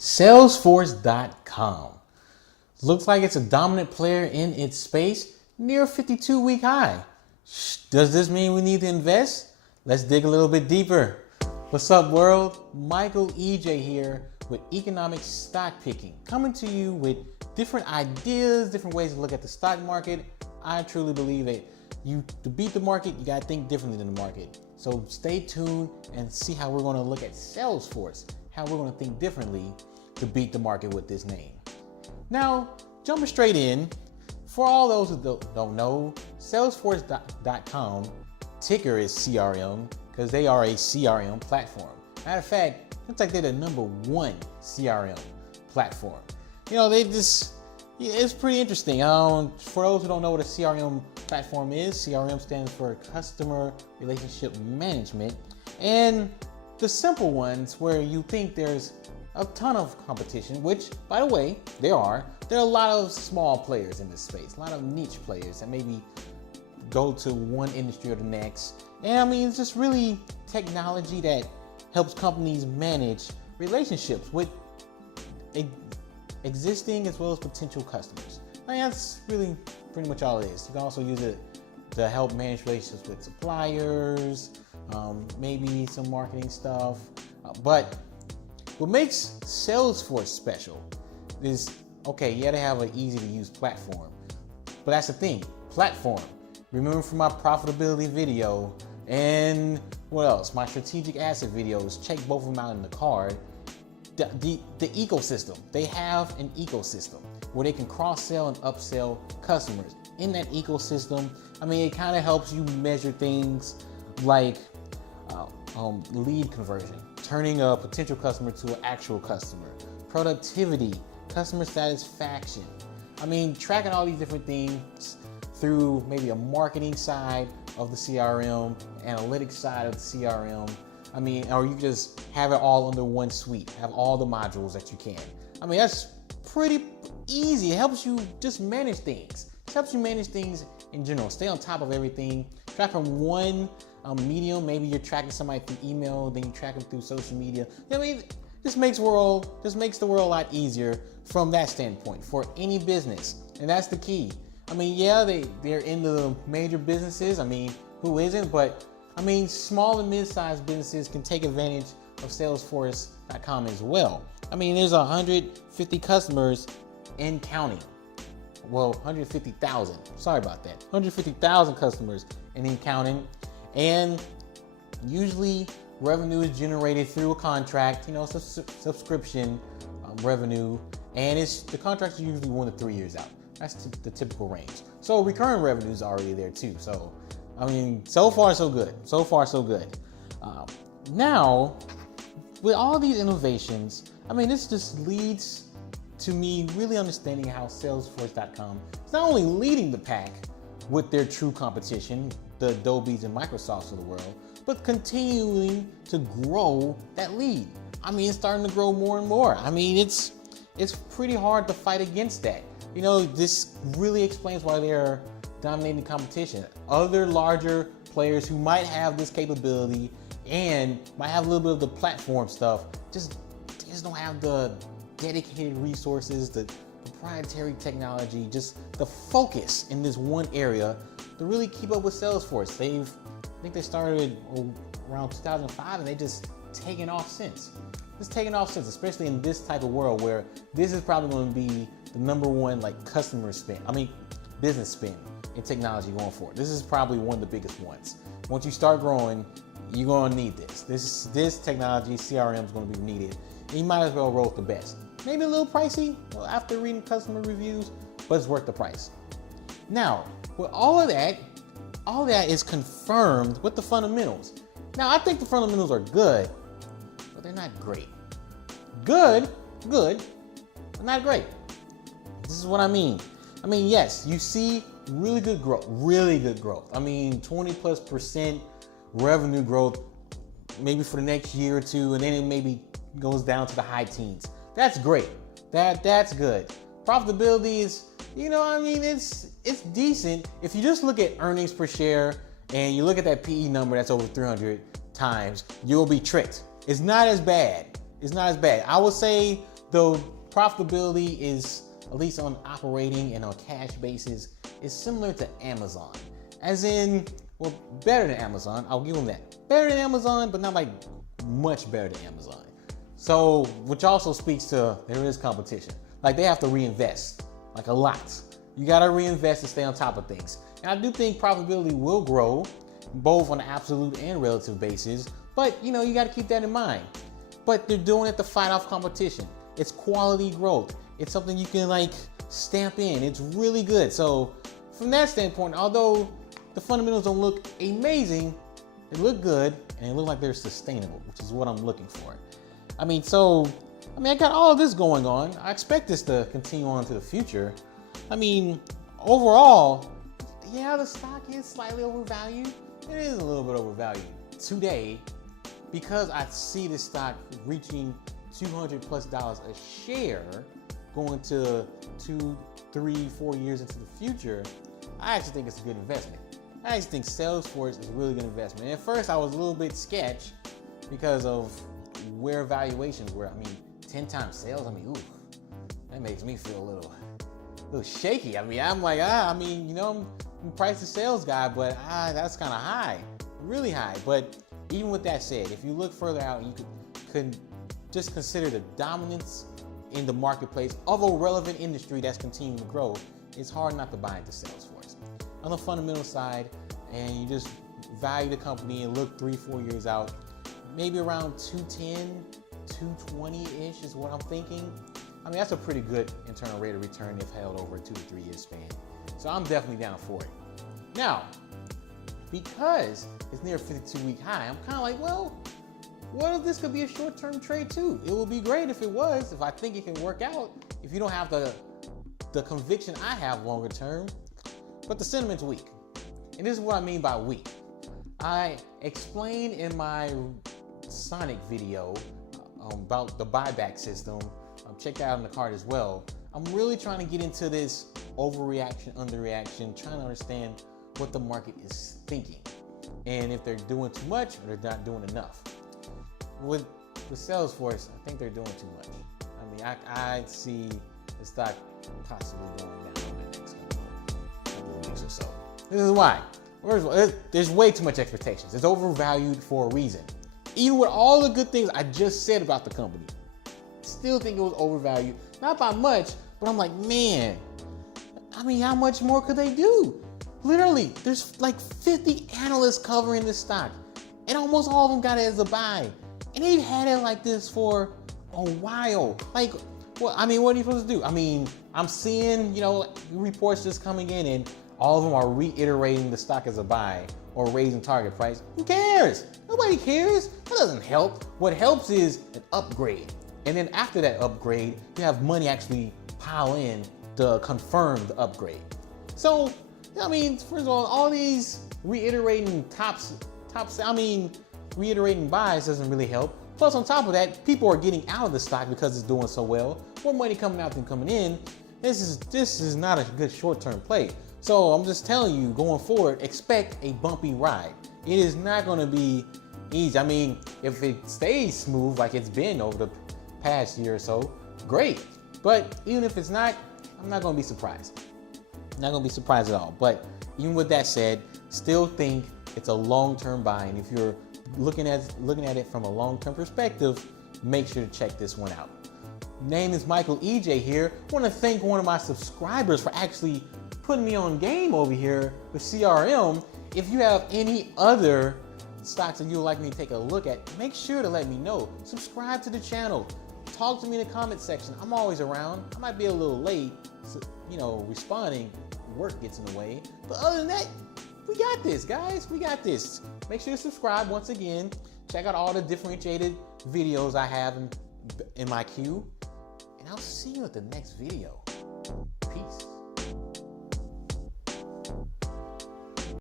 Salesforce.com looks like it's a dominant player in its space near a 52-week high. Does this mean we need to invest? Let's dig a little bit deeper. What's up, world? Michael EJ here with Economic Stock Picking, coming to you with different ideas, different ways to look at the stock market. I truly believe that to beat the market, you gotta think differently than the market. So stay tuned and see how we're gonna look at Salesforce, how we're gonna think differently to beat the market with this name. Now, jumping straight in, for all those who don't know, Salesforce.com ticker is CRM because they are a CRM platform. Matter of fact, it's like they're the #1 CRM platform. You know, it's pretty interesting. For those who don't know what a CRM platform is, CRM stands for Customer Relationship Management. And the simple ones where you think there's a ton of competition, which, by the way, there are a lot of small players in this space, a lot of niche players that maybe go to one industry or the next. And I mean, it's just really technology that helps companies manage relationships with existing as well as potential customers. I mean, that's really pretty much all it is. You can also use it to help manage relationships with suppliers, maybe some marketing stuff. But what makes Salesforce special is, okay, yeah, they have an easy to use platform, but that's the thing, platform. Remember from my profitability video and what else? My strategic asset videos, check both of them out in the card. The ecosystem, they have an ecosystem where they can cross-sell and upsell customers. In that ecosystem, I mean, it kind of helps you measure things like lead conversion, turning a potential customer to an actual customer, productivity, customer satisfaction. I mean, tracking all these different things through maybe a marketing side of the CRM, analytics side of the CRM. I mean, or you just have it all under one suite, have all the modules that you can. I mean, that's pretty easy. It helps you just manage things. It helps you manage things in general. Stay on top of everything. Track from one medium. Maybe you're tracking somebody through email, then you track them through social media. I mean, this makes the world a lot easier from that standpoint for any business, and that's the key. I mean, yeah, they're in the major businesses. I mean, who isn't? But I mean, small and mid-sized businesses can take advantage of Salesforce.com as well. I mean, there's 150 customers and counting. Well, 150,000. Sorry about that. 150,000 customers and then counting. And usually revenue is generated through a contract, you know, subscription revenue. And the contracts are usually 1 to 3 years out. That's the typical range. So recurring revenue is already there too. So, I mean, so far so good. So far so good. Now, with all these innovations, I mean, this just leads to me really understanding how Salesforce.com is not only leading the pack with their true competition, the Adobes and Microsofts of the world, but continuing to grow that lead. I mean, it's starting to grow more and more. I mean, it's pretty hard to fight against that. You know, this really explains why they're dominating the competition. Other larger players who might have this capability and might have a little bit of the platform stuff, just don't have the dedicated resources, the proprietary technology, just the focus in this one area to really keep up with Salesforce. I think they started around 2005 and they just taken off since. It's taken off since, especially in this type of world where this is probably going to be the #1 like business spend in technology going forward. This is probably one of the biggest ones. Once you start growing, you're going to need this. This technology, CRM, is going to be needed. And you might as well roll with the best. Maybe a little pricey after reading customer reviews, but it's worth the price. Now, with all of that is confirmed with the fundamentals. Now, I think the fundamentals are good, but they're not great. Good, but not great. This is what I mean. I mean, yes, you see really good growth. I mean, 20+% revenue growth, maybe for the next year or two, and then it maybe goes down to the high teens. That's great. That's good. Profitability is, you know, I mean, it's decent. If you just look at earnings per share and you look at that PE number that's over 300 times, you'll be tricked. It's not as bad. I would say though profitability is, at least on operating and on cash basis, is similar to Amazon. As in, well, better than Amazon, I'll give them that. Better than Amazon, but not like much better than Amazon. So, which also speaks to there is competition. Like they have to reinvest, like a lot. You gotta reinvest and stay on top of things. And I do think profitability will grow, both on an absolute and relative basis, but you know, you gotta keep that in mind. But they're doing it to fight off competition. It's quality growth. It's something you can like stamp in. It's really good. So from that standpoint, although the fundamentals don't look amazing, they look good and they look like they're sustainable, which is what I'm looking for. I mean, I got all of this going on. I expect this to continue on to the future. I mean, overall, yeah, the stock is slightly overvalued. It is a little bit overvalued today because I see this stock reaching $200+ a share going to 2, 3, 4 years into the future. I actually think it's a good investment. I actually think Salesforce is a really good investment. And at first I was a little bit sketched because of where valuations were. I mean, 10 times sales, I mean, ooh, that makes me feel a little shaky. I mean, I'm like, you know, I'm a price to sales guy, but that's kind of high, really high. But even with that said, if you look further out, you could just consider the dominance in the marketplace of a relevant industry that's continuing to grow. It's hard not to buy into Salesforce. On the fundamental side, and you just value the company and look 3-4 years out, maybe around 210, 220-ish is what I'm thinking. I mean, that's a pretty good internal rate of return if held over a 2 to 3 year span. So I'm definitely down for it. Now, because it's near a 52-week high, I'm kind of like, well, what if this could be a short-term trade too? It would be great if it was, if I think it can work out, if you don't have the conviction I have longer term, but the sentiment's weak. And this is what I mean by weak. I explained in my Sonic video about the buyback system. Check that out in the card as well. I'm really trying to get into this overreaction, underreaction, trying to understand what the market is thinking and if they're doing too much or they're not doing enough. With Salesforce, I think they're doing too much. I mean, I see the stock possibly going down in the next couple of weeks or so. This is why. First of all, there's way too much expectations. It's overvalued for a reason. Even with all the good things I just said about the company, still think it was overvalued. Not by much, but I'm like, man, I mean, how much more could they do? Literally, there's like 50 analysts covering this stock, and almost all of them got it as a buy. And they've had it like this for a while. Like, well, I mean, what are you supposed to do? I mean, I'm seeing, you know, reports just coming in and all of them are reiterating the stock as a buy or raising target price. Who cares? Nobody cares. That doesn't help. What helps is an upgrade. And then after that upgrade, you have money actually pile in to confirm the upgrade. So, I mean, first of all these reiterating reiterating buys doesn't really help. Plus, on top of that, people are getting out of the stock because it's doing so well. More money coming out than coming in. This is not a good short-term play. So I'm just telling you, going forward, expect a bumpy ride. It is not going to be easy. I mean, if it stays smooth like it's been over the past year or so, great. But even if it's not, I'm not going to be surprised. Not going to be surprised at all. But even with that said, still think it's a long-term buy. And if you're looking at it from a long-term perspective, make sure to check this one out. Name is Michael EJ here. I want to thank one of my subscribers for actually putting me on game over here with CRM. If you have any other stocks that you would like me to take a look at, make sure to let me know. Subscribe to the channel. Talk to me in the comment section. I'm always around. I might be a little late, so, you know, responding. Work gets in the way. But other than that, we got this, guys. We got this. Make sure to subscribe once again. Check out all the differentiated videos I have in my queue. And I'll see you at the next video. Peace.